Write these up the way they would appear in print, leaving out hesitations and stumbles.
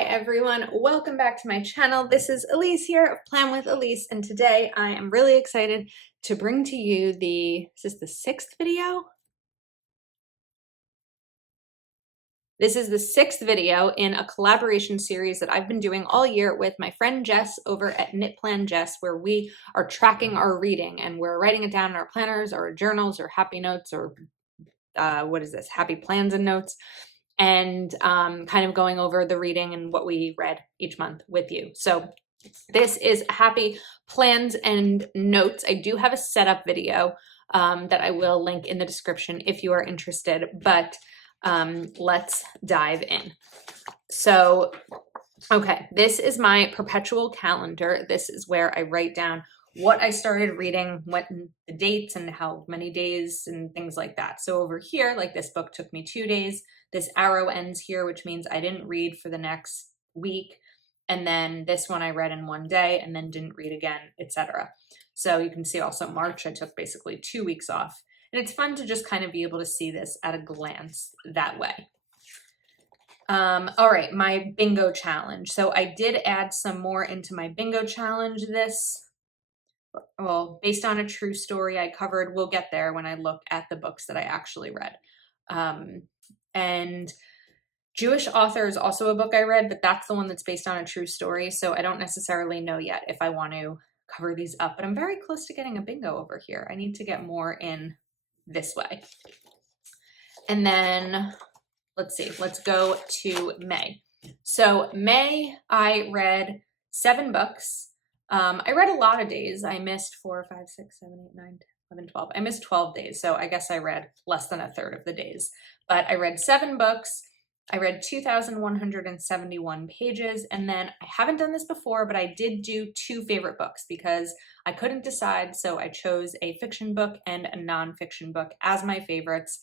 Hi everyone, welcome back to my channel. This is Elise here of Plan with Elise, and today I am really excited to bring to you is this the sixth video? This is the sixth video in a collaboration series that I've been doing all year with my friend Jess over at Knit Plan Jess, where we are tracking our reading and we're writing it down in our planners or journals or happy notes or what is this? Happy plans and notes. And kind of going over the reading and what we read each month with you. So this is Happy Plans and Notes. I do have a setup video that I will link in the description if you are interested, but let's dive in. So, okay, this is my perpetual calendar. This is where I write down what I started reading, what the dates and how many days and things like that. So over here, like this book took me 2 days. This arrow ends here, which means I didn't read for the next week. And then this one I read in 1 day and then didn't read again, etc. So you can see also March, I took basically 2 weeks off. And it's fun to just kind of be able to see this at a glance that way. All right, my bingo challenge. So I did add some more into my bingo challenge based on a true story I covered. We'll get there when I look at the books that I actually read. And Jewish Author is also a book I read, but that's the one that's based on a true story. So I don't necessarily know yet if I want to cover these up, but I'm very close to getting a bingo over here. I need to get more in this way. And then let's see, let's go to May. So May, I read 7 books. I read a lot of days. I missed 4, 5, 6, 7, 8, 9, 10, 11, 12. I missed 12 days. So I guess I read less than a third of the days, but I read 7 books. I read 2,171 pages. And then I haven't done this before, but I did do 2 favorite books because I couldn't decide. So I chose a fiction book and a nonfiction book as my favorites.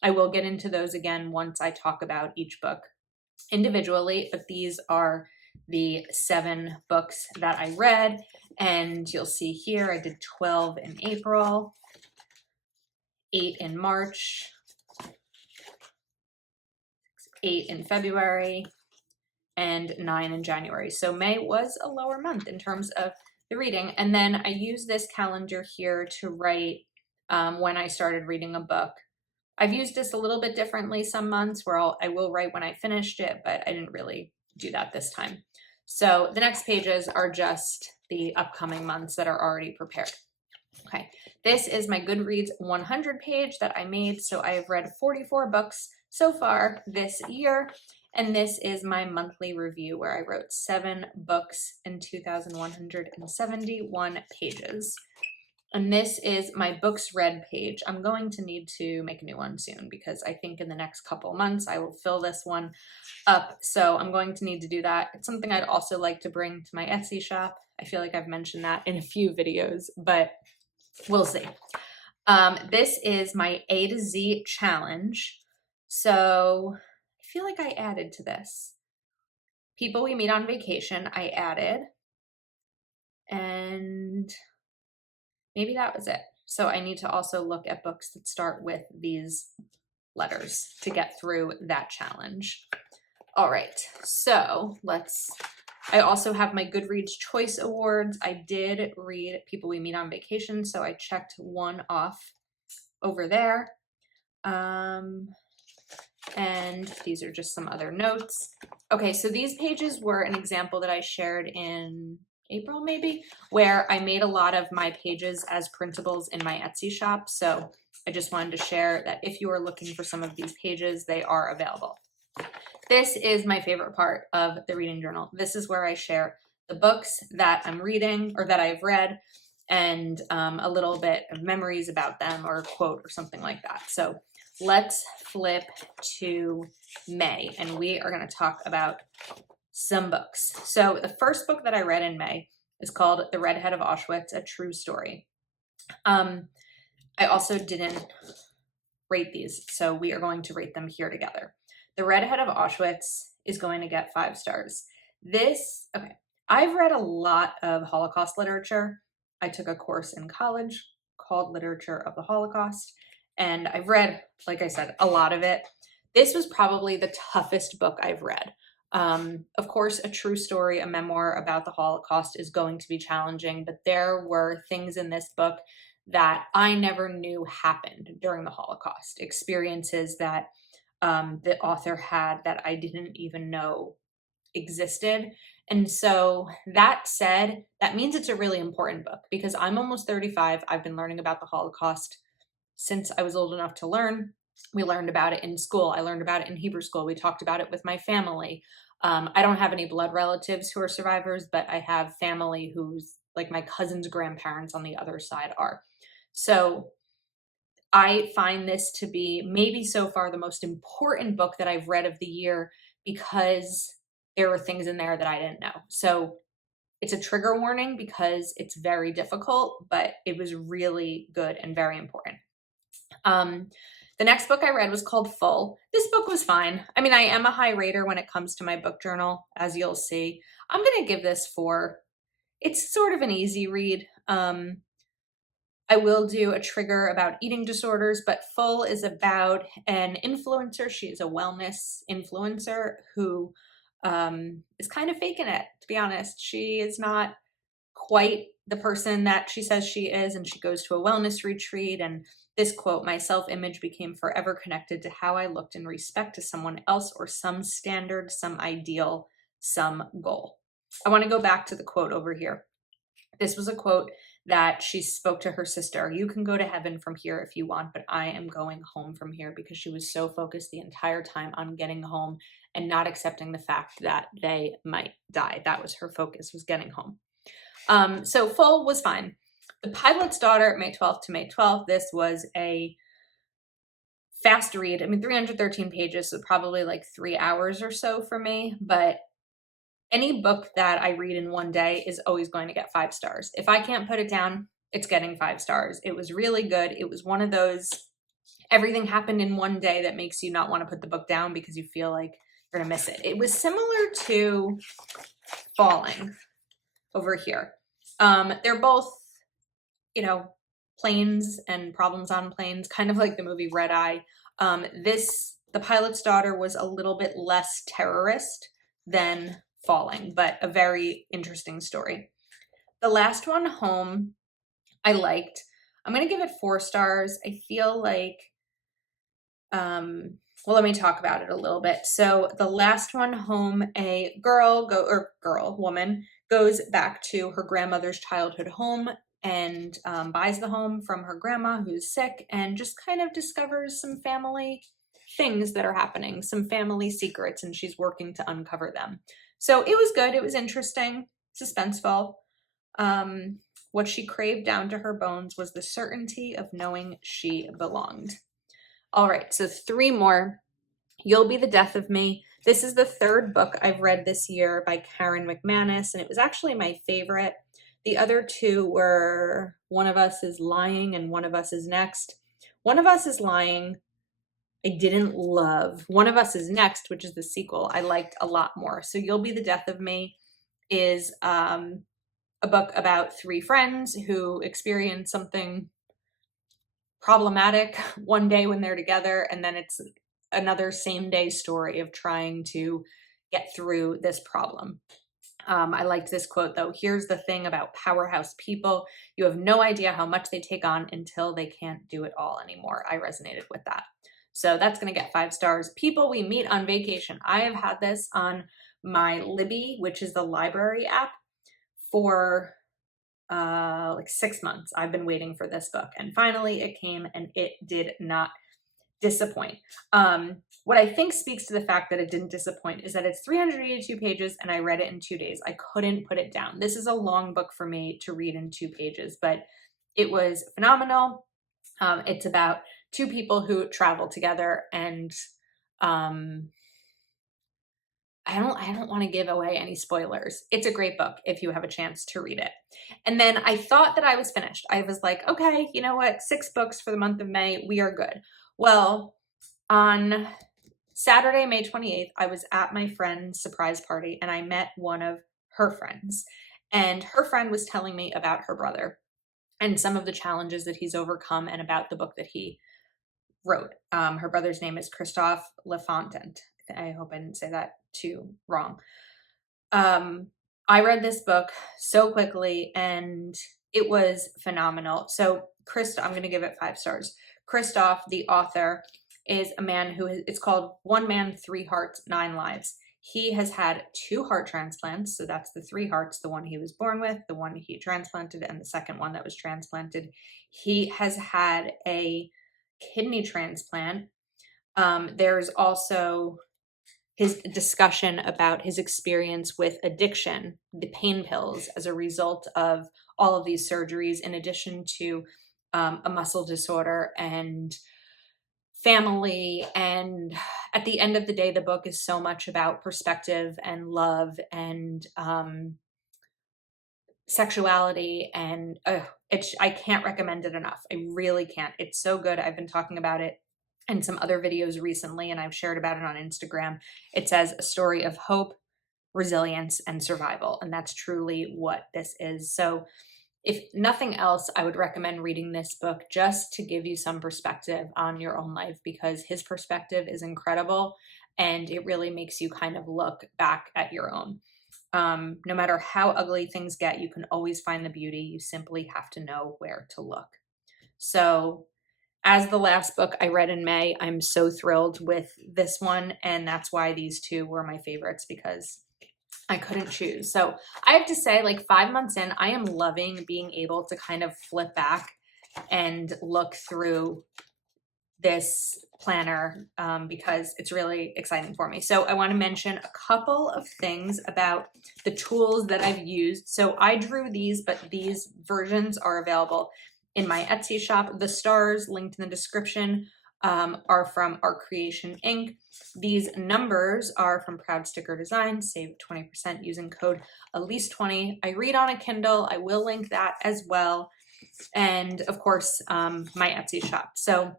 I will get into those again once I talk about each book individually, but these are the 7 books that I read, and you'll see here I did 12 in April, 8 in March, 8 in February, and 9 in January. So May was a lower month in terms of the reading, and then I use this calendar here to write when I started reading a book. I've used this a little bit differently some months where I will write when I finished it, but I didn't really do that this time. So the next pages are just the upcoming months that are already prepared. Okay, this is my Goodreads 100 page that I made. So I have read 44 books so far this year. And this is my monthly review where I wrote 7 books and 2,171 pages. And this is my books read page. I'm going to need to make a new one soon because I think in the next couple months I will fill this one up. So I'm going to need to do that. It's something I'd also like to bring to my Etsy shop. I feel like I've mentioned that in a few videos, but we'll see. This is my A to Z challenge. So I feel like I added to this. People we meet on vacation, I added. And maybe that was it. So I need to also look at books that start with these letters to get through that challenge. All right, so I also have my Goodreads Choice Awards. I did read People We Meet on Vacation, so I checked one off over there. And these are just some other notes. Okay, so these pages were an example that I shared in April maybe, where I made a lot of my pages as printables in my Etsy shop. So I just wanted to share that if you are looking for some of these pages, they are available. This is my favorite part of the reading journal. This is where I share the books that I'm reading or that I've read and a little bit of memories about them or a quote or something like that. So let's flip to May and we are going to talk about some books. So the first book that I read in May is called The Redhead of Auschwitz, A True Story. I also didn't rate these, so we are going to rate them here together. The Redhead of Auschwitz is going to get 5 stars. I've read a lot of Holocaust literature. I took a course in college called Literature of the Holocaust, and I've read, like I said, a lot of it. This was probably the toughest book I've read. Of course, a true story, a memoir about the Holocaust is going to be challenging, but there were things in this book that I never knew happened during the Holocaust, experiences that the author had that I didn't even know existed. And so that said, that means it's a really important book because I'm almost 35. I've been learning about the Holocaust since I was old enough to learn. We learned about it in school. I learned about it in Hebrew school. We talked about it with my family. I don't have any blood relatives who are survivors, but I have family who's like my cousin's grandparents on the other side are. So I find this to be maybe so far the most important book that I've read of the year because there were things in there that I didn't know. So it's a trigger warning because it's very difficult, but it was really good and very important. The next book I read was called Full. This book was fine. I mean, I am a high rater when it comes to my book journal, as you'll see. I'm going to give this 4. It's sort of an easy read. I will do a trigger about eating disorders, but Full is about an influencer. She is a wellness influencer who is kind of faking it, to be honest. She is not quite the person that she says she is, and she goes to a wellness retreat. And this quote, "My self-image became forever connected to how I looked in respect to someone else or some standard, some ideal, some goal." I want to go back to the quote over here. This was a quote that she spoke to her sister. "You can go to heaven from here if you want, but I am going home from here," because she was so focused the entire time on getting home and not accepting the fact that they might die. That was her focus, was getting home. So Full was fine. The Pilot's Daughter, May 12th to May 12th. This was a fast read. I mean, 313 pages, so probably like 3 hours or so for me, but any book that I read in one day is always going to get 5 stars. If I can't put it down, it's getting 5 stars. It was really good. It was one of those, everything happened in one day that makes you not want to put the book down because you feel like you're going to miss it. It was similar to Falling over here. They're both, planes and problems on planes, kind of like the movie Red Eye. The Pilot's Daughter was a little bit less terrorist than Falling, but a very interesting story. The last one, Home, I liked. I'm going to give it 4 stars. I feel like, well, let me talk about it a little bit. So the last one, Home, a woman goes back to her grandmother's childhood home and buys the home from her grandma who's sick and just kind of discovers some family things that are happening, some family secrets, and she's working to uncover them. So it was good. It was interesting, suspenseful. What she craved down to her bones was the certainty of knowing she belonged. All right, so 3 more. You'll Be the Death of Me. This is the 3rd book I've read this year by Karen McManus, and it was actually my favorite. The other 2 were One of Us is Lying and One of Us is Next. One of Us is Lying, I didn't love. One of Us is Next, which is the sequel, I liked a lot more. So You'll Be the Death of Me is a book about 3 friends who experience something problematic one day when they're together, and then it's another same day story of trying to get through this problem. I liked this quote though. "Here's the thing about powerhouse people. You have no idea how much they take on until they can't do it all anymore." I resonated with that. So that's going to get 5 stars. People We Meet on Vacation. I have had this on my Libby, which is the library app, for like 6 months. I've been waiting for this book, and finally it came, and it did not disappoint. What I think speaks to the fact that it didn't disappoint is that it's 382 pages and I read it in 2 days. I couldn't put it down. This is a long book for me to read in 2 pages, but it was phenomenal. It's about 2 people who travel together, and I don't want to give away any spoilers. It's a great book if you have a chance to read it. And then I thought that I was finished. I was like, okay, you know what? 6 books for the month of May. We are good. Well, on Saturday, May 28th, I was at my friend's surprise party and I met one of her friends. And her friend was telling me about her brother and some of the challenges that he's overcome and about the book that he wrote. Her brother's name is Christophe Lafontant, I I hope I didn't say that too wrong. I read this book so quickly and it was phenomenal. So I'm going to give it 5 stars. Christoph, the author, is a man it's called One Man, Three Hearts, Nine Lives. He has had 2 heart transplants. So that's the 3 hearts, the one he was born with, the one he transplanted, and the second one that was transplanted. He has had a kidney transplant. There's also his discussion about his experience with addiction, the pain pills, as a result of all of these surgeries, in addition to a muscle disorder and family. And at the end of the day, the book is so much about perspective and love and sexuality, and I can't recommend it enough. I really can't. It's so good. I've been talking about it in some other videos recently, and I've shared about it on Instagram. It says a story of hope, resilience, and survival, and that's truly what this is. So if nothing else, I would recommend reading this book just to give you some perspective on your own life, because his perspective is incredible and it really makes you kind of look back at your own. No matter how ugly things get, you can always find the beauty. You simply have to know where to look. So as the last book I read in May, I'm so thrilled with this one. And that's why these 2 were my favorites, because I couldn't choose. So I have to say, like 5 months in, I am loving being able to kind of flip back and look through this planner because it's really exciting for me. So I want to mention a couple of things about the tools that I've used. So I drew these, but these versions are available in my Etsy shop. The stars linked in the description are from Art Creation Inc. These numbers are from Proud Sticker Design. Save 20% using code Elise20. I read on a Kindle. I will link that as well. And of course, my Etsy shop. So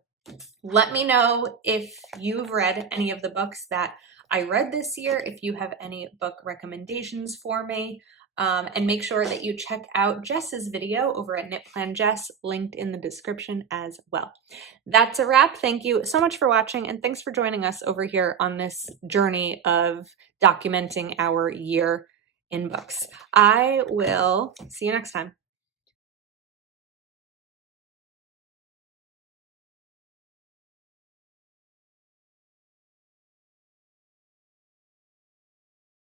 let me know if you've read any of the books that I read this year, if you have any book recommendations for me, and make sure that you check out Jess's video over at Knit Plan Jess, linked in the description as well. That's a wrap. Thank you so much for watching, and thanks for joining us over here on this journey of documenting our year in books. I will see you next time.